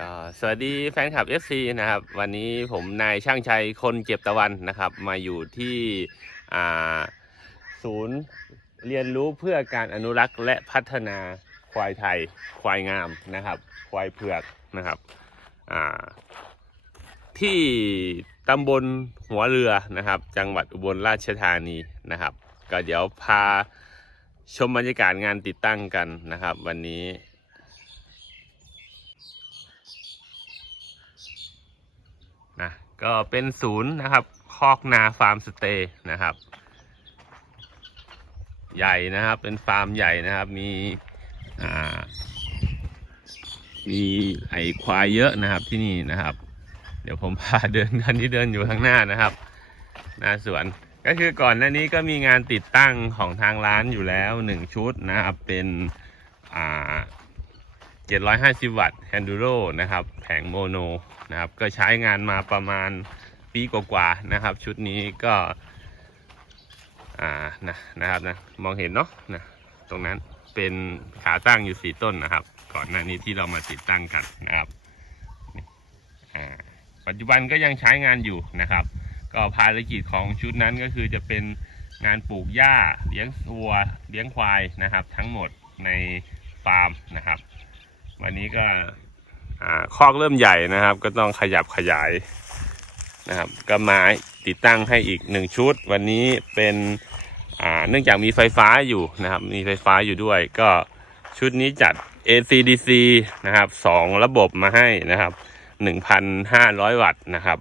ก็สวัสดีแฟนคลับ FC นะครับ วันนี้ผมนายช่างชัยคนเก็บตะวันนะครับ มาอยู่ที่อ่าศูนย์เรียนรู้เพื่อการอนุรักษ์และพัฒนาควายไทย ควายงามนะครับ ควายเผือกนะครับอ่าที่ตำบลหัวเรือนะครับ จังหวัดอุบลราชธานีนะครับ ก็เดี๋ยวพาชมบรรยากาศงานติดตั้งกันนะครับ วันนี้ นะ ก็เป็นศูนย์นะครับ คอกนาฟาร์มสเตย์นะครับ ใหญ่นะครับ เป็นฟาร์มใหญ่นะครับ มีอ่ามีไอควายเยอะนะครับที่นี่นะครับ เดี๋ยวผมพาเดินคันที่เดินอยู่ข้างหน้านะครับ หน้าสวนก็คือก่อนหน้านี้ก็มีงานติดตั้งของทางร้านอยู่แล้วหนึ่งชุดนะครับ เป็นอ่า 750 วัตต์ Handuro นะครับ แผงโมโนนะครับ ก็ใช้งานมาประมาณปีกว่าๆนะครับ ชุดนี้ก็ อ่านะนะครับนะมองเห็นเนาะนะตรงนั้นเป็นขาตั้งอยู่สี่ต้นนะครับ ก่อนหน้านี้ที่เรามาติดตั้งกันนะครับอ่าปัจจุบันก็ยังใช้งานอยู่นะครับ ก็ภารกิจของชุดนั้นก็คือจะเป็นงานปลูกหญ้าเลี้ยงวัวเลี้ยงควายนะครับ ทั้งหมดในฟาร์มนะครับ วันนี้ก็คอกเริ่มใหญ่นะครับ ก็ต้องขยับขยายนะครับ ก็มาติดตั้งให้อีกหนึ่งชุด วันนี้เป็นเนื่องจากมีไฟฟ้าอยู่นะครับ มีไฟฟ้าอยู่ด้วย ก็ชุดนี้จัด ACDC นะครับสองระบบมาให้นะครับ 1,500 วัตต์นะครับ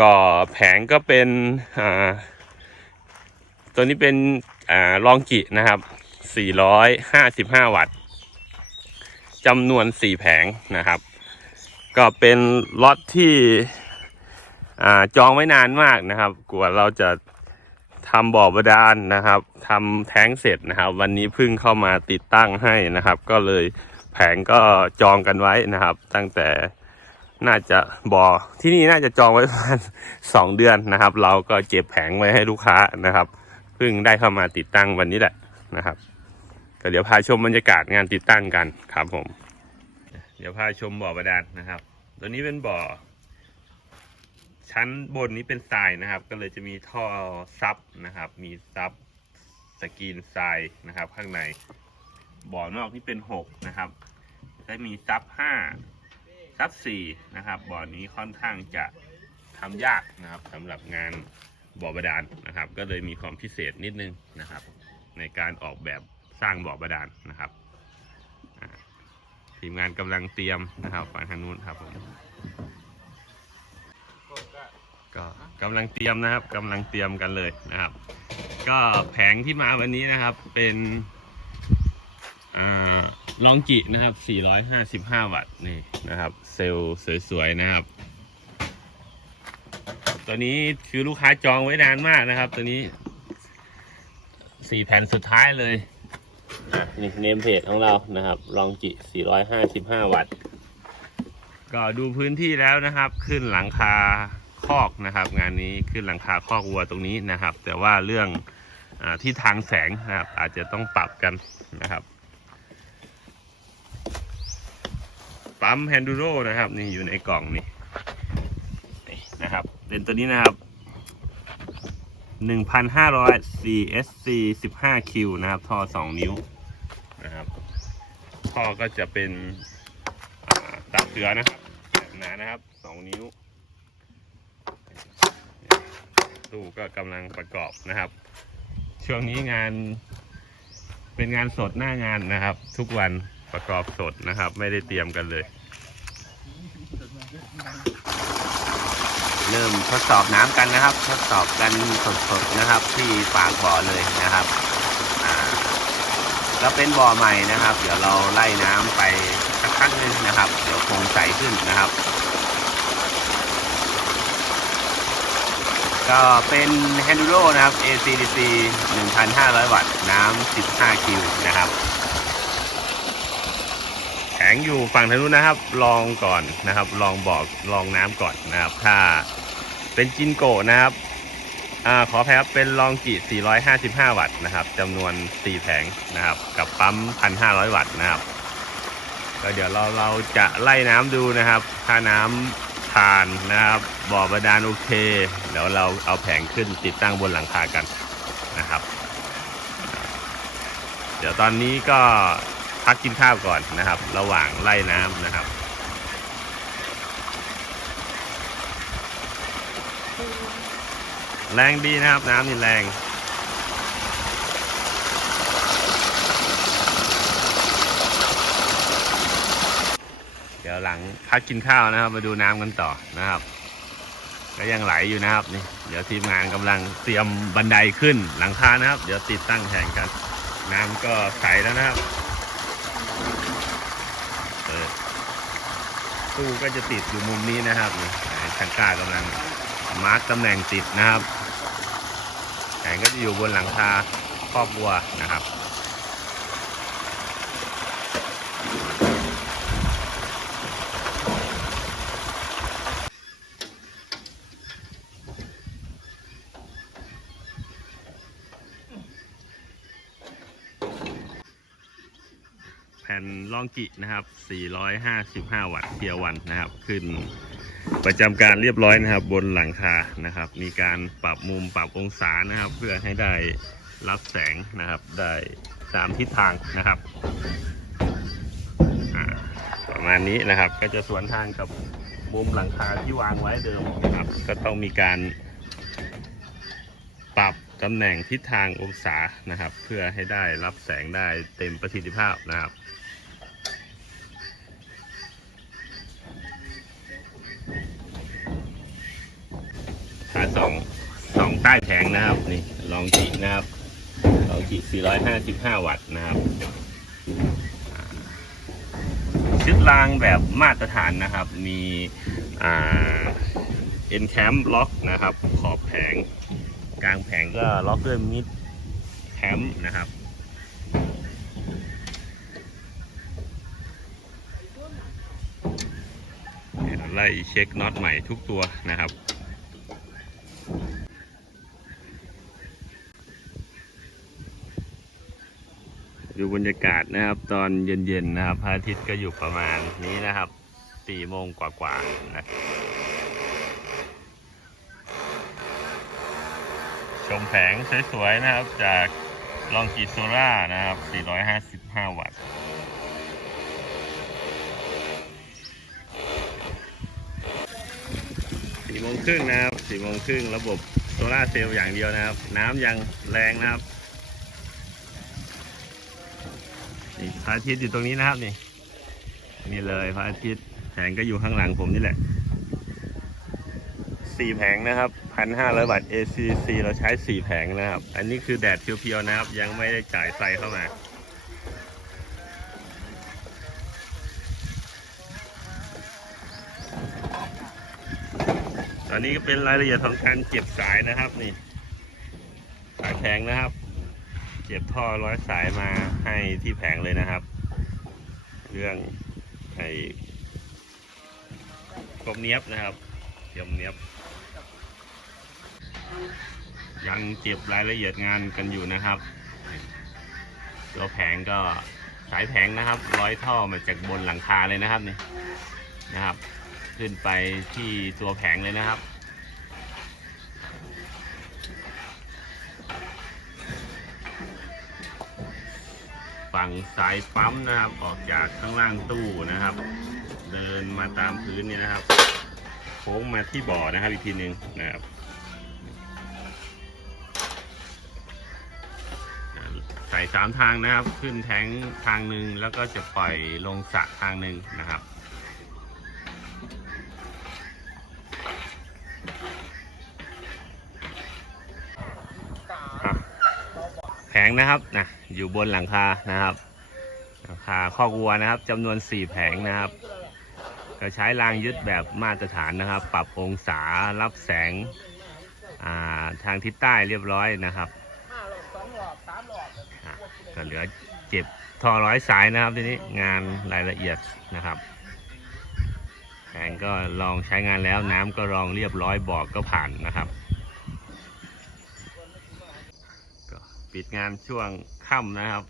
ก็แผงก็เป็นตัวนี้เป็นอลองกินะครับ 455 วัตต์ จำนวน4แผงนะครับ ก็เป็นล็อตที่จองไว้นานมากนะครับ กว่าเราจะทำบ่อบาดาลนะครับทำแท้งเสร็จนะครับ วันนี้เพิ่งเข้ามาติดตั้งให้นะครับ ก็เลยแผงก็จองกันไว้นะครับ ตั้งแต่น่าจะบ่อที่นี่น่าจะจองไว้ประมาณสองเดือนนะครับ เราก็เก็บแผงไว้ให้ลูกค้านะครับเพิ่งได้เข้ามาติดตั้งวันนี้แหละนะครับ ก็เดี๋ยวพาชมบรรยากาศงานติดตั้งกันครับผม เดี๋ยวพาชมบ่อบาดาลนะครับ ตัวนี้เป็นบ่อ ชั้นบนนี้เป็นทรายนะครับ ก็เลยจะมีท่อซับนะครับ มีซับสกรีนทรายนะครับ ข้างใน บ่อนอกนี่เป็นหกนะครับจะมีซับห้าซับสี่นะครับ บ่อนี้ค่อนข้างจะทำยากนะครับสำหรับงานบ่อบาดาลนะครับ ก็เลยมีความพิเศษนิดนึงนะครับ ในการออกแบบ สร้างบ่อบาดาลนะครับทีมงานกำลังเตรียมนะครับฝั่งทางนู้นครับผมก็กำลังเตรียมนะครับกำลังเตรียมกันเลยนะครับ ก็แผงที่มาวันนี้นะครับเป็นอลองจินะครับ 455 วัตต์นี่นะครับ เซลล์สวยๆนะครับ ตัวนี้คือลูกค้าจองไว้นานมากนะครับ ตัวนี้สี่แผ่นสุดท้ายเลย อะนี่เนมเพจของเรานะครับลองจิ 455 วัตต์ ก็ดูพื้นที่แล้วนะครับ ขึ้นหลังคาคอกนะครับ งานนี้ขึ้นหลังคาคอกวัวตรงนี้นะครับ แต่ว่าเรื่องอที่ทางแสงนะครับ อาจจะต้องปรับกันนะครับปั๊มแฮนดูโรนะครับ นี่อยู่ในกล่องนี่นะครับเป็นตัวนี้นะครับ 1,500 CSC 15Q นะครับ ท่อ 2 นิ้ว ท่อก็จะเป็นอ่าตาเสือนะครับแบบหนานะครับ2นิ้วตู้ก็กำลังประกอบนะครับ ช่วงนี้งานเป็นงานสดหน้างานนะครับ ทุกวันประกอบสดนะครับ ไม่ได้เตรียมกันเลย เริ่มทดสอบน้ำกันนะครับ ทดสอบกันสดๆนะครับ ที่ปากบ่อเลยนะครับ แล้วเป็นบ่อใหม่นะครับ เดี๋ยวเราไล่น้ำไปสักครั้งหนึงนะครับ เดี๋ยวคงใสขึ้นนะครับ ก็เป็น h a n d u r o นะครับ ACDC 1,500 วัตต์ น้ำ15คิวนะครับแข็งอยู่ฝั่งทางนู้นนะครับ ลองก่อนนะครับ ลองบอกลองน้ำก่อนนะครับ ถ้าเป็นจินโกนะครับ อ่าขอแพ้ครับเป็นลองจิ455 วัตต์นะครับจำนวน 4 แผงนะครับ กับปั๊ม 1,500 วัตต์นะครับก็เดี๋ยวเราเราจะไล่น้ำดูนะครับ ถ้าน้ำผ่านนะครับ บ่อบาดาลโอเค เดี๋ยวเราเอาแผงขึ้นติดตั้งบนหลังคากันนะครับ เดี๋ยวตอนนี้ก็พักกินข้าวก่อนนะครับ ระหว่างไล่น้ำนะครับ แรงดีนะครับ น้ำนี่แรงเดี๋ยวหลังพักกินข้าวนะครับ มาดูน้ำกันต่อนะครับ ก็ยังไหลอยู่นะครับนี่ เดี๋ยวทีมงานกำลังเตรียมบันไดขึ้นหลังคานะครับ เดี๋ยวติดตั้งแข่งกัน น้ำก็ใสแล้วนะครับเปิดตู้ก็จะติดอยู่มุมนี้นะครับนี่ชันก้ากำลังมาร์กตำแหน่งติดนะครับ แผงก็จะอยู่บนหลังคาครอบบัวนะครับแผ่นลองกินะครับ 455 วัตต์เทียวันนะครับ ขึ้น ประจำการเรียบร้อยนะครับ บนหลังคานะครับ มีการปรับมุมปรับองศานะครับ เพื่อให้ได้รับแสงนะครับ ได้ตามทิศทางนะครับประมาณนี้นะครับ ก็จะสวนทางกับมุมหลังคาที่วางไว้เดิมนะครับ ก็ต้องมีการ ปรับตำแหน่งทิศทางองศานะครับ เพื่อให้ได้รับแสงได้เต็มประสิทธิภาพนะครับ สองสองใต้แผงนะครับนี่ลองจีนะครับลองจี455 วัตต์นะครับชุดรางแบบมาตรฐานนะครับ มีอ่าเอ็นแคมล็อกนะครับ ขอบแผง กลางแผงก็ล็อกด้วยมิดแคมนะครับไล่เช็คน็อตใหม่ทุกตัวนะครับ ดูบรรยากาศนะครับ ตอนเย็นๆนะครับพระอาทิตย์ก็อยู่ประมาณนี้นะครับสี่โมงกว่าๆนะชมแผงสวยๆนะครับ จากลองกีโซล่านะครับ 455 วัตต์สี่โมงครึ่งนะครับสี่โมงครึ่งระบบโซล่าเซลล์อย่างเดียวนะครับ น้ำยังแรงนะครับ พระอาทิตย์อยู่ตรงนี้นะครับนี่นี่เลยพระอาทิตย์แผงก็อยู่ข้างหลังผมนี่แหละสี่แผงนะครับพันห้าร้อยวัตต์ ACC เราใช้สี่แผงนะครับ อันนี้คือแดดเพียวๆนะครับ ยังไม่ได้จ่ายไฟเข้ามาตอนนี้ก็เป็นรายละเอียดของการเก็บสายนะครับนี่สายแผงนะครับ ก็บท่อร้อยสายมาให้ที่แผงเลยนะครับ เรื่องไอ้กลมเนียบนะครับเกี่ยมเนียบ ยังเก็บรายละเอียดงานกันอยู่นะครับ ตัวแผงก็สายแผงนะครับ ร้อยท่อมาจากบนหลังคาเลยนะครับนี่นะครับ ขึ้นไปที่ตัวแผงเลยนะครับ ฝั่งสายปั๊มนะครับ ออกจากข้างล่างตู้นะครับ เดินมาตามพื้นเนี่ยนะครับโค้งมาที่บ่อนะครับอีกทีหนึ่งนะครับใส่สามทางนะครับ ขึ้นแทงทางหนึ่งแล้วก็จะปล่อยลงสระทางหนึ่งนะครับ แผงนะครับนะอยู่บนหลังคานะครับหลังคาคอกวัวนะครับจำนวน 4 แผงนะครับก็ใช้รางยึดแบบมาตรฐานนะครับ ปรับองศารับแสงาทางทิศใต้เรียบร้อยนะครับก็เหลือเจ็บท่อร้อยสายนะครับทีนี้งานรายละเอียดนะครับแผงก็ลองใช้งานแล้วน้ำก็รองเรียบร้อยบอกก็ผ่านนะครับ ก็ ปิดงานช่วงค่ำนะครับ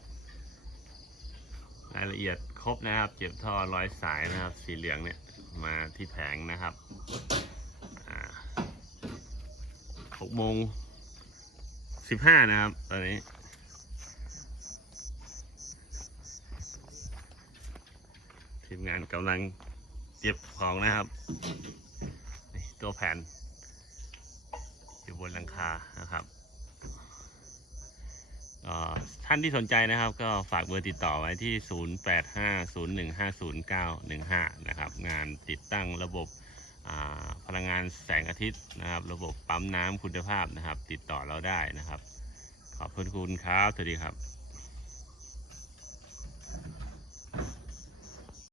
รายละเอียดครบนะครับ เก็บท่อร้อยสายนะครับ สีเหลืองเนี่ยมาที่แผงนะครับหกโมงสิบห้านะครับ ตอนนี้ทีมงานกำลังเก็บของนะครับ ตัวแผ่นอยู่บนหลังคานะครับ ท่านที่สนใจนะครับ ก็ฝากเบอร์ติดต่อไว้ที่ 0850150915 นะครับ งานติดตั้งระบบพลังงานแสงอาทิตย์นะครับ ระบบปั๊มน้ำคุณภาพนะครับ ติดต่อเราได้นะครับ ขอบคุณครับ สวัสดีครับ